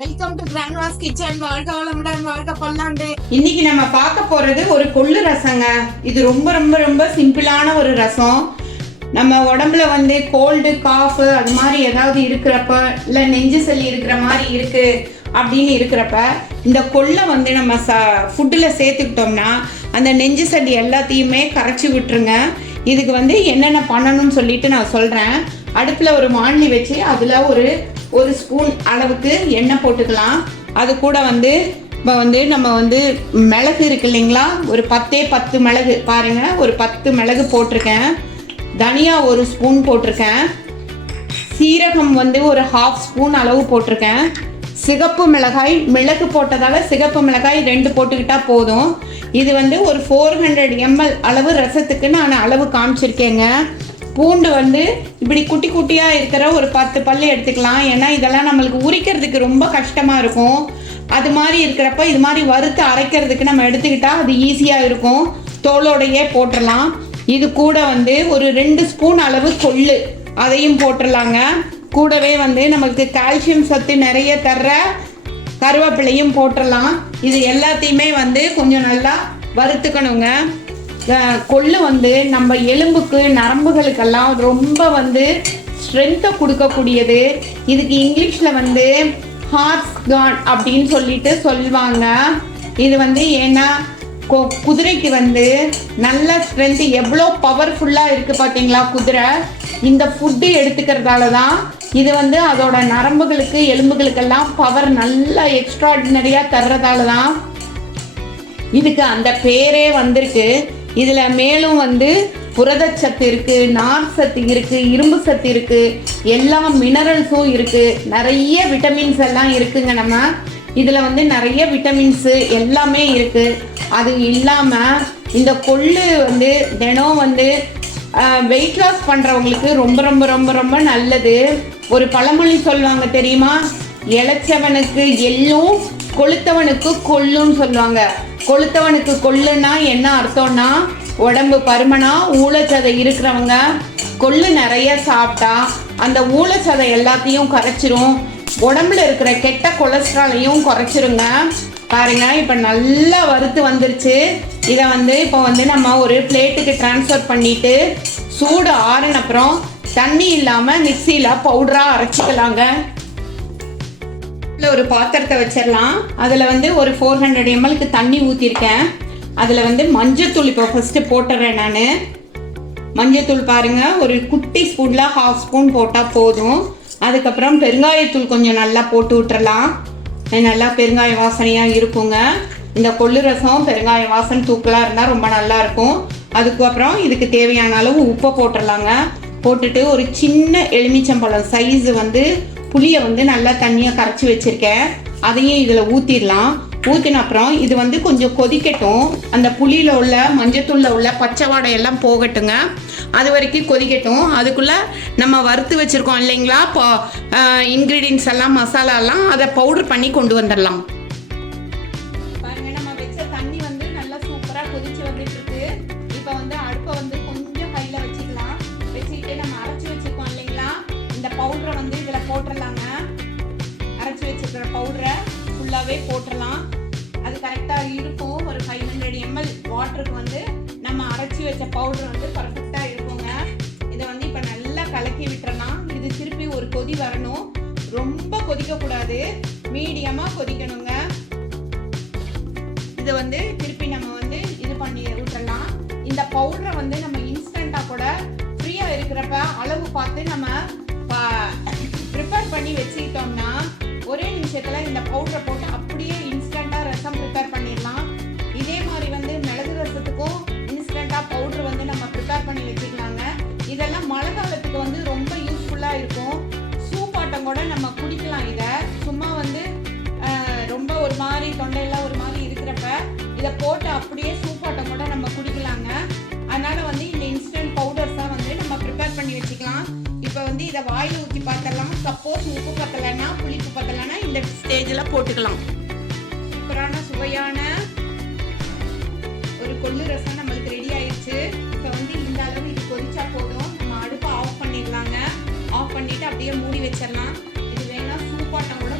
Welcome to Grandma's kitchen. வாழ்க வளமுடன், வாழ்க பல்லாண்டு. இன்னைக்கு நம்ம பார்க்க போறது ஒரு கொள்ளு ரசங்க. இது ரொம்ப ரொம்ப ரொம்ப சிம்பிளான ஒரு ரசம். நம்ம உடம்புல வந்து கோல்டு காஃப் அது மாதிரி ஏதாவது இருக்கிறப்ப, இல்லை நெஞ்சு சளி இருக்கிற மாதிரி இருக்கு அப்படின்னு இருக்கிறப்ப இந்த கொள்ளை வந்து நம்ம ஃபுட்டில் சேர்த்துக்கிட்டோம்னா அந்த நெஞ்சு சளி எல்லாத்தையுமே கரைச்சி விட்டுருங்க. இதுக்கு வந்து என்னென்ன பண்ணணும்னு சொல்லிட்டு நான் சொல்கிறேன். அடுப்பில் ஒரு வாணலி வச்சு அதில் ஒரு ஸ்பூன் அளவுக்கு எண்ணெய் போட்டுக்கலாம். அது கூட வந்து இப்போ வந்து நம்ம வந்து மிளகு இருக்கு இல்லைங்களா, ஒரு 10 மிளகு பாருங்கள், ஒரு 10 மிளகு போட்டிருக்கேன். தனியா ஒரு ஸ்பூன் போட்டிருக்கேன். சீரகம் வந்து ஒரு 1/2 ஸ்பூன் அளவு போட்டிருக்கேன். சிகப்பு மிளகாய், மிளகு போட்டதால் சிகப்பு மிளகாய் 2 போட்டுக்கிட்டால் போதும். இது வந்து ஒரு 400 ml அளவு ரசத்துக்கு நான் அளவு காமிச்சிருக்கேங்க. பூண்டு வந்து இப்படி குட்டி குட்டியாக இருக்கிற ஒரு 10 பல்லு எடுத்துக்கலாம். ஏன்னா இதெல்லாம் நம்மளுக்கு உரிக்கிறதுக்கு ரொம்ப கஷ்டமாக இருக்கும். அது மாதிரி இருக்கிறப்ப இது மாதிரி வறுத்து அரைக்கிறதுக்கு நம்ம எடுத்துக்கிட்டால் அது ஈஸியாக இருக்கும். தோலோடையே போட்டுடலாம். இது கூட வந்து ஒரு 2 ஸ்பூன் அளவு கொள்ளு அதையும் போட்டுடலாங்க. கூடவே வந்து நமக்கு கால்சியம் சத்து நிறைய தர்ற கருவேப்பிலையும் போட்டுடலாம். இது எல்லாத்தையுமே வந்து கொஞ்சம் நல்லா வறுத்துக்கணுங்க. கொள்ளு வந்து நம்ம எலும்புக்கு நரம்புகளுக்கெல்லாம் ரொம்ப வந்து ஸ்ட்ரென்த்தை கொடுக்கக்கூடியது. இதுக்கு இங்கிலீஷில் வந்து ஹார்ஸ் கான் அப்படின்னு சொல்லிட்டு சொல்லுவாங்க. இது வந்து ஏன்னா குதிரைக்கு வந்து நல்ல ஸ்ட்ரென்த்து, எவ்வளோ பவர்ஃபுல்லாக இருக்குது பார்த்தீங்களா குதிரை. இந்த ஃபுட்டு எடுத்துக்கிறதால தான் இது வந்து அதோட நரம்புகளுக்கு எலும்புகளுக்கெல்லாம் பவர் நல்லா எக்ஸ்ட்ராடினரியாக தர்றதால தான் இதுக்கு அந்த பேரே வந்திருக்கு. இதில் மேலும் வந்து புரதச்சத்து இருக்குது, நார் சத்து இருக்குது, இரும்பு சத்து இருக்குது, எல்லா மினரல்ஸும் இருக்குது, நிறைய விட்டமின்ஸ் எல்லாம் இருக்குங்க. நம்ம இதில் வந்து நிறைய விட்டமின்ஸு எல்லாமே இருக்குது. அது இல்லாமல் இந்த கொள்ளு வந்து தினம் வந்து வெயிட் லாஸ் பண்ணுறவங்களுக்கு ரொம்ப ரொம்ப ரொம்ப ரொம்ப நல்லது. ஒரு பழமொழி சொல்லுவாங்க தெரியுமா, இளைச்சவனுக்கு எள்ளும் கொளுத்தவனுக்கு கொள்ளுன்னு சொல்லுவாங்க. கொளுத்தவனுக்கு கொள்ளுன்னா என்ன அர்த்தம்னா, உடம்பு பருமனா ஊழச்சதை இருக்கிறவங்க கொள்ளு நிறைய சாப்பிட்டா அந்த ஊழச்சதை எல்லாத்தையும் கரைச்சிரும். உடம்புல இருக்கிற கெட்ட கொலஸ்ட்ராலையும் குறைச்சிருங்க. பாருங்க, இப்போ நல்லா வறுத்து வந்துருச்சு. இதை வந்து இப்போ வந்து நம்ம ஒரு பிளேட்டுக்கு ட்ரான்ஸ்ஃபர் பண்ணிட்டு சூடு ஆறின அப்புறம் தண்ணி இல்லாமல் மிக்சியில் பவுடராக அரைச்சிக்கலாங்க. ஒரு பாத்திரத்தை வச்சிடலாம். அதில் வந்து ஒரு 400 ml தண்ணி ஊற்றிருக்கேன். அதில் வந்து மஞ்சத்தூள் இப்போ ஃபஸ்ட்டு போட்டுறேன் நான். மஞ்சத்தூள் பாருங்கள், ஒரு குட்டி ஸ்பூனில் 1/2 ஸ்பூன் போட்டால் போதும். அதுக்கப்புறம் பெருங்காயத்தூள் கொஞ்சம் நல்லா போட்டு விட்டுறலாம். நல்லா பெருங்காய வாசனையாக இருக்குங்க. இந்த கொள்ளு ரசம் பெருங்காய வாசனை தூக்கலாக இருந்தால் ரொம்ப நல்லாயிருக்கும். அதுக்கப்புறம் இதுக்கு தேவையான அளவு உப்பை போட்டுடலாங்க. போட்டுட்டு ஒரு சின்ன எலுமிச்சம்பழம் சைஸு வந்து புளியை வந்து நல்லா தண்ணியாக கரைச்சி வச்சுருக்கேன். அதையும் இதில் ஊற்றிடலாம். ஊற்றின அப்புறம் இது வந்து கொஞ்சம் கொதிக்கட்டும். அந்த புளியில் உள்ள மஞ்சத்தூளில் உள்ள பச்சை வாடையெல்லாம் போகட்டுங்க. அது வரைக்கும் கொதிக்கட்டும். அதுக்குள்ளே நம்ம வறுத்து வச்சுருக்கோம் இல்லைங்களா இப்போ இன்க்ரீடியன்ஸ் எல்லாம் மசாலாலாம், அதை பவுடர் பண்ணி கொண்டு வந்துடலாம். பாருங்க, நம்ம வச்ச தண்ணி வந்து நல்லா சூப்பராக கொதிச்சு வந்துட்டு இருக்கு. இப்போ வந்து அடுப்பை வந்து கொஞ்சம் கையில் வச்சுக்கலாம். வச்சுக்கிட்டு நம்ம அரைச்சி வச்சுருக்கோம் இல்லைங்களா, இந்த பவுடரை வந்து இதில் போட்டுடலாங்க. அரைச்சி வச்சுருக்கிற பவுடரை ஃபுல்லாகவே போட்டுடலாம். அது கரெக்டாக இருக்கும். ஒரு 500 ml வாட்டருக்கு வந்து நம்ம அரைச்சி வச்ச பவுடர் வந்து பர்ஃபெக்டாக இருக்குங்க. இதை வந்து இப்போ நல்லா கலக்கி விட்டுறலாம். இது திருப்பி ஒரு கொதி வரணும். ரொம்ப கொதிக்கக்கூடாது, மீடியமாக கொதிக்கணுங்க. இதை வந்து திருப்பி நம்ம வந்து இது பண்ணி விட்டுறலாம். இந்த பவுடரை வந்து நம்ம இன்ஸ்டண்ட்டாக கூட ஃப்ரீயாக இருக்கிறப்ப அளவு பார்த்து நம்ம ப்ரிப்பேர் பண்ணி வச்சுக்கிட்டோம்னா ஒரே நிமிஷத்தில் இந்த பவுடரை போட்டு அப்படியே இன்ஸ்டண்ட்டாக ரசம் ப்ரிப்பேர் பண்ணிடலாம். இதே மாதிரி வந்து மிளகு ரசத்துக்கும் இன்ஸ்டண்ட்டாக பவுட்ரு வந்து நம்ம ப்ரிப்பேர் பண்ணி வச்சுக்கலாங்க. இதெல்லாம் மழை காலத்துக்கு வந்து ரொம்ப யூஸ்ஃபுல்லாக இருக்கும். சூப்பாட்டம் கூட நம்ம குடிக்கலாம். இதை சும்மா வந்து ரொம்ப ஒரு மாதிரி தொண்டையெல்லாம் ஒரு மாதிரி இருக்கிறப்ப இதை போட்டு அப்படியே சூப்பாட்டம் கூட நம்ம குடிக்கலாங்க. அதனால் வந்து இந்த இன்ஸ்டன்ட் பவுடர்ஸாக வந்து நம்ம ப்ரிப்பேர் பண்ணி வச்சுக்கலாம். இப்போ வந்து இதை வாயில் ஊற்றி பார்த்துடலாம். சப்போஸ் உப்பு பத்தலைன்னா, புளிப்பு பத்தலைன்னா இந்த ஸ்டேஜில் போட்டுக்கலாம். சூப்பரான சுவையான ஒரு கொள்ளு ரசம் நம்மளுக்கு ரெடி ஆயிடுச்சு. இப்போ வந்து இந்த அளவு இது கொதிச்சா போதும். நம்ம அடுப்பை ஆஃப் பண்ணிடலாங்க. ஆஃப் பண்ணிவிட்டு அப்படியே மூடி வச்சிடலாம். இது வேணால் சூப்பாட்டம் கூட